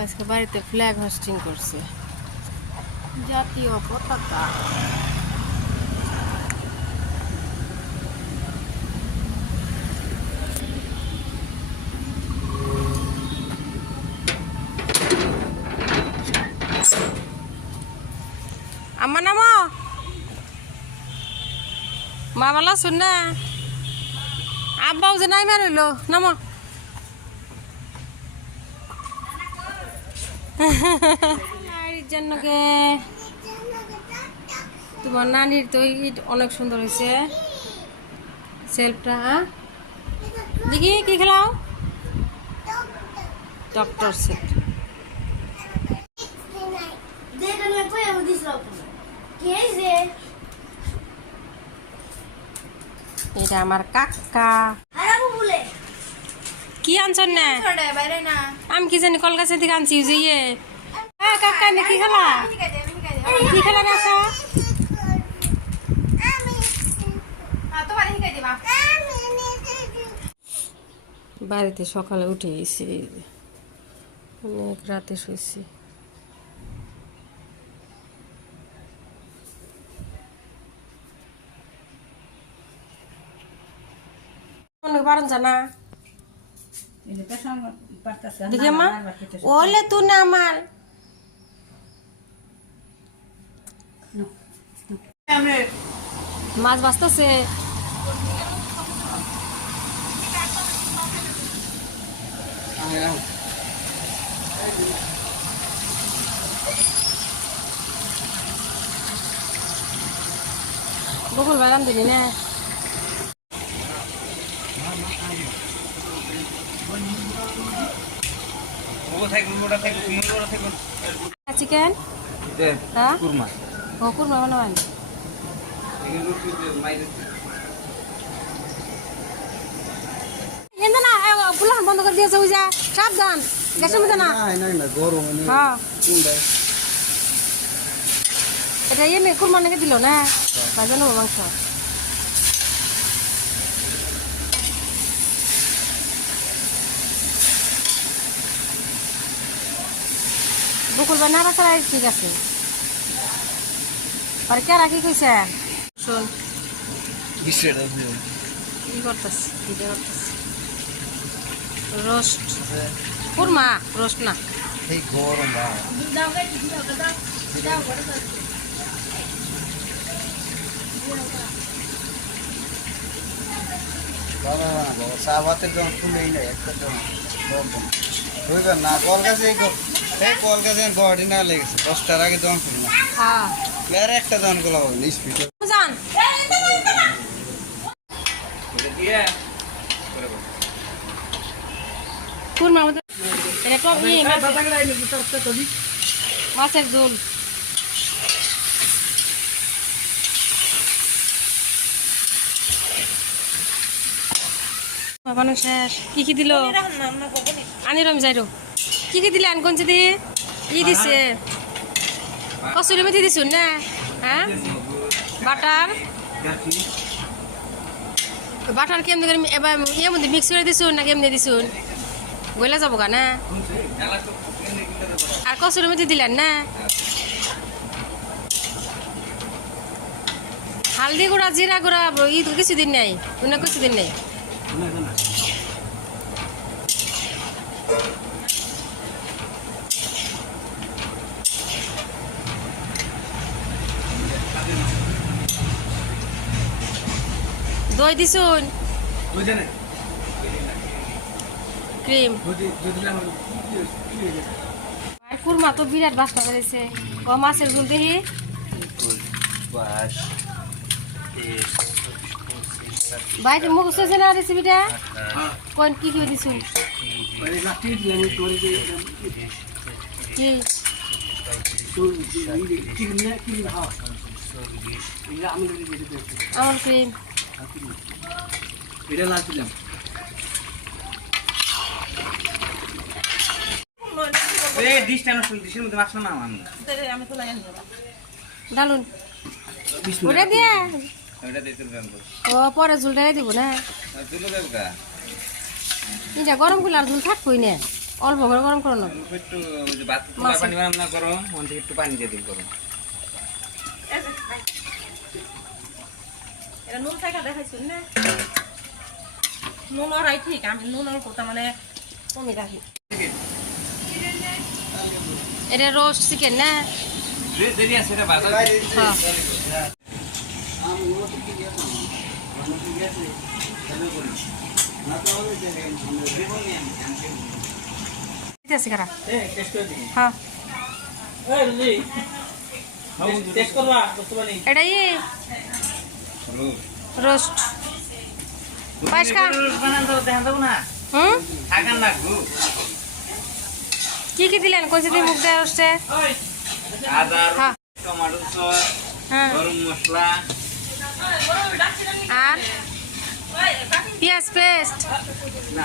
আজকে বাড়িতে flag hosting করছে জাতীয় পতাকা। আমার নাম মা বালা শুন না আব্বাও যে নাই মারিল নাম জন্যকে তোমার নানির তো ইট অনেক সুন্দর হয়েছে সেলফটা। হ্যাঁ দেখি কি খেলাও ডক্টর সেট। এটা আমার কাকা কি আনছেন না আমি কি জানি কলকাতা থেকে আনছি যে ইয়ে কাকা নে কি খেলা কি খেলা আসা বাড়িতে সকালে উঠে গেছি অনেক রাতে শুয়েছি। অনেক বারণ জানা দেখি মা ওলে তু না আমার মাছ বাঁচতেছে বকুল বাগান দিলি না চিকেন হ্যাঁ ও কুরমা বানাবেন বন্ধ করে দিয়েছে ওই যা সাবধান গ্যাসের মধ্যে না হ্যাঁ এটা এমনি কুরমা নাকি দিল না বাজানো মাংস বকুল বা নাড়া ছাড়াই ঠিক আছে আর কেরা কি কইছে শোন কি করতেছি রোস্ট কুরমা রোস্ট না এই গরম সাবাতের যখন খুলেই নাই একটা বুঝবেন না কলকাতা এই কলকাতা গড়ি না লেগেছে 10টার আগে দম খুল না আর একটা দম গুলো স্পিড মাছের ঝোল বাবানো শেষ কি দিল আনিরম যাইরো কি দিলে আনকনছে দি ই দিছে কসুরি মেথি দিছুন না হ্যাঁ বাটার কেমনি করে এবার ইয়ে মধ্যে মিক্স করে দিছুন না কেমনি দিছুন গইলা যাবো গা না আর কসুরি মেথি দিলেন না হালদি গুঁড়া জিরা গুঁড়া ই কিছুদিন নেই অন্য কিছুদিন নেই দই দিছুন ক্রিম কুরমা তো বিরাট বাসনা করেছে ও মাছের ঝোল দেখি বাইরে মুখ সে না রেসিপিটা কোন কি দিছুন কি আমার ক্রিম এটা লাগছিলাম এই ডিশটা নষ্ট ডিশের মধ্যে মাছ না আমি তো লাগাই ডালুন ওটা দিয়ে ওটা দিয়ে তুলবেন ও পরে ঝুলটাই দিব না তুলবে কা এটা গরম গুলো আর ঝুল থাকবই না অল্প করে গরম করো না একটু ওই যে ভাত পোলার পানি বানাম না করো ওখান থেকে একটু পানি দিয়ে দিন করো এটা নুন থাকা দেখাইছেন না নুন আর ঠিক আমি নুন আর কোথা মানে কমে রাখি এটা রোস্ট চিকেন না দেরি আছে এটা বাজার হ্যাঁ ঠিক আছে কারা হ্যাঁ এটা ই রোস্ট পায়েস খা বানান তো দেখা যাবো না হুম থাকান না গো কি দিলেন কইছে দিয়ে মুখ দেওয়া রোস্টে আদা হ্যাঁ টমেটো সস হ্যাঁ গরম মশলা আর পেঁয়াজ পেস্ট না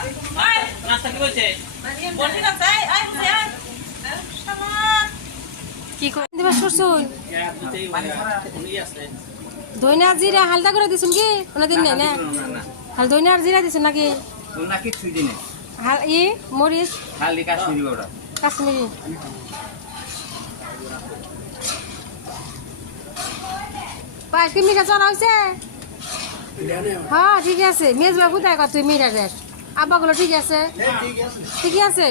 নাস্তা কি বলছে বলছি না তাই আই বুঝে আই কি করে দিবা শুরছুই পানি ছাড়া উনি আছে দইনা জিরা হালদা করে দিছুন কি কোনদিন নেই না না হাল দইনা আর জিরা দিছুন নাকি না কিছু দিনে হাল ই মরিচ খালি কাশ্মীরি পাউডার কাশ্মীরি পায়েস কি মিঠা চড়া হয়েছে হ্যাঁ ঠিক আছে মেজ বাবু তাই কত মিঠা রেট আব্বাগুলো ঠিক আছে ঠিকই আছে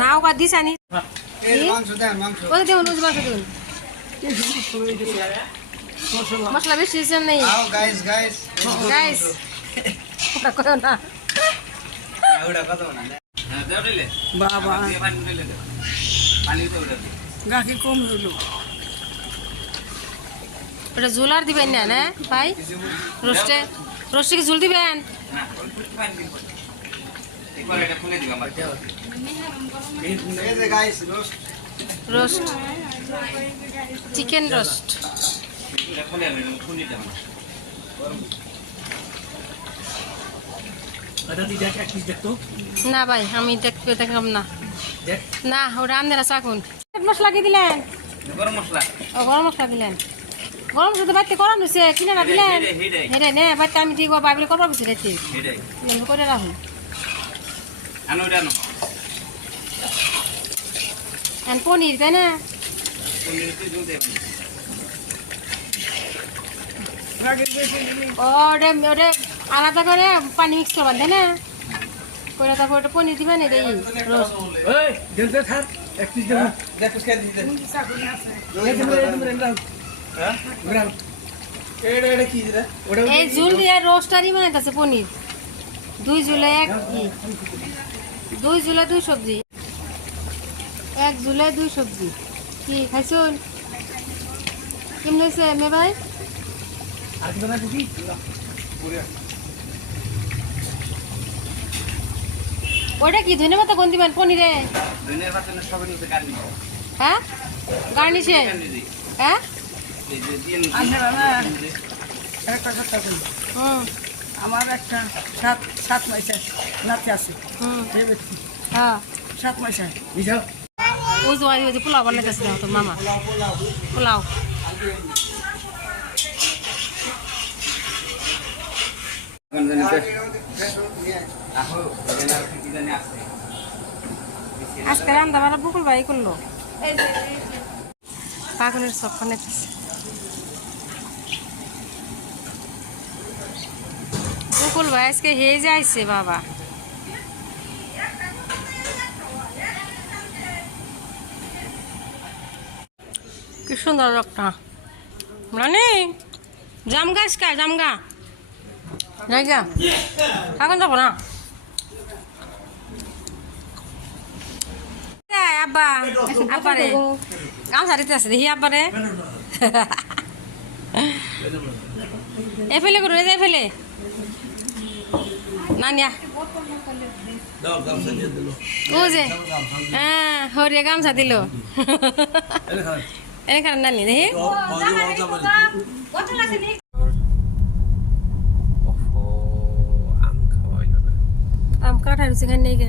নাও কা দিস আনি মাংস দেন মাংস ওই দেখুন ওই মাছ দেখুন মশলা বেশি দিয়েছেন নেই আও গাইস গাইস গাইস ওটা করো না ওটা কত না হ্যাঁ দাও দিলে বাবা দিয়ে পানি দিলে দাও পানি তো ওটা গাখি কম হইলো ওটা ঝুল আর দিবেন না না ভাই রোস্টে রোস্টে কি ঝুল দিবেন না অল্প একটু পানি দিন একবার এটা খুলে দিবা আমার এই যে guys roast roast chicken roast এটা খুলে আমি খুলে দিলাম এটা দি দেখ এক পিস দেখতো না ভাই আমি দেখলাম না দেখ না ওটা আমদের চাকুন মশলা কি দিলেন গরম মশলা ও গরম মশলা দিলেন গরম মশলা তো বাড়িতে করানো হয়েছে কিনে না দিলেন হেরে নে বাড়িতে আমি ঠিক বাইবেল করবার বসে রেখে এটাই করে রাখুন আনো এটা আনো আর পনির তাই না পনির একটু জল দেবেন ওটা ওটা আলাদা করে পানি মিক্স করবেন তাই না করে তারপর ওটা পনির দিবেন এটাই রোস্ট এই দেখ থাক এক পিস দেখ দেখো কে দিতে হ্যাঁ গ্রাম এটা কি দিরা ওটা এই ঝুল দিয়ে রোস্টারই বানাইতেছে পনির 2 ঝুলে 2 ঝুলে 2 সবজি 1 ঝুলে 2 সবজি কি খাইছুন কেমন হয়েছে মে ভাই আর কি বানাই কি ওটা কি ধন্যবাদ কোন দিবেন পনিরে ধনিয়ার পাতা না সবাই নিতে কাটবি হ্যাঁ গার্নিশে হ্যাঁ এই যে দিয়ে আচ্ছা না একটা কথা কই হুম আমার একটা সাত মাইসা নাতি আছে হুম এই ব্যক্তি হ্যাঁ 7 মাইসা বুঝাও ওই যে পোলাও বানাইতেছে তো মামা পোলাও আহো এনার কি জানি আছে আজকে রান্না বান্না বুকুল ভাই করলো পাগলের সব বানাইতেছে বুকুল ভাই আজকে হেয়ে যাইছে বাবা কি সুন্দর রকটা মানে জাম গাছ কা জামগা জায়গা এখন যাবো না আব্বা আব্বারে গামছা দিতে আছে দেখি আব্বারে এফেলে করুন এই যে এফেলে না নিয়া ও যে হ্যাঁ হরিয়া গামছা দিল এনে খারাপ নানি দেখি আম কাঠার সেখানে নেই গে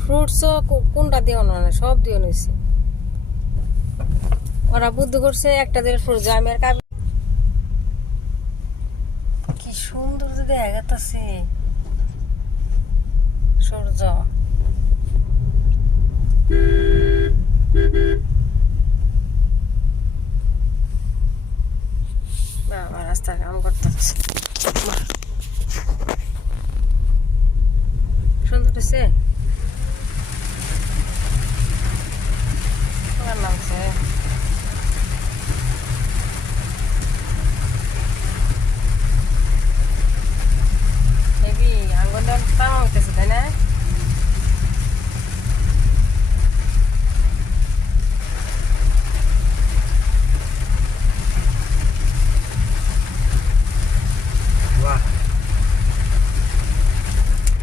ফ্রুটসও কোনটা দিও না সব দিও নিছে ওরা বুদ্ধি করছে একটা দিন সূর্য আমি আর কাবি কি সুন্দর যে দেখা যাচ্ছে সূর্য বাবা রাস্তার কাম করতেছে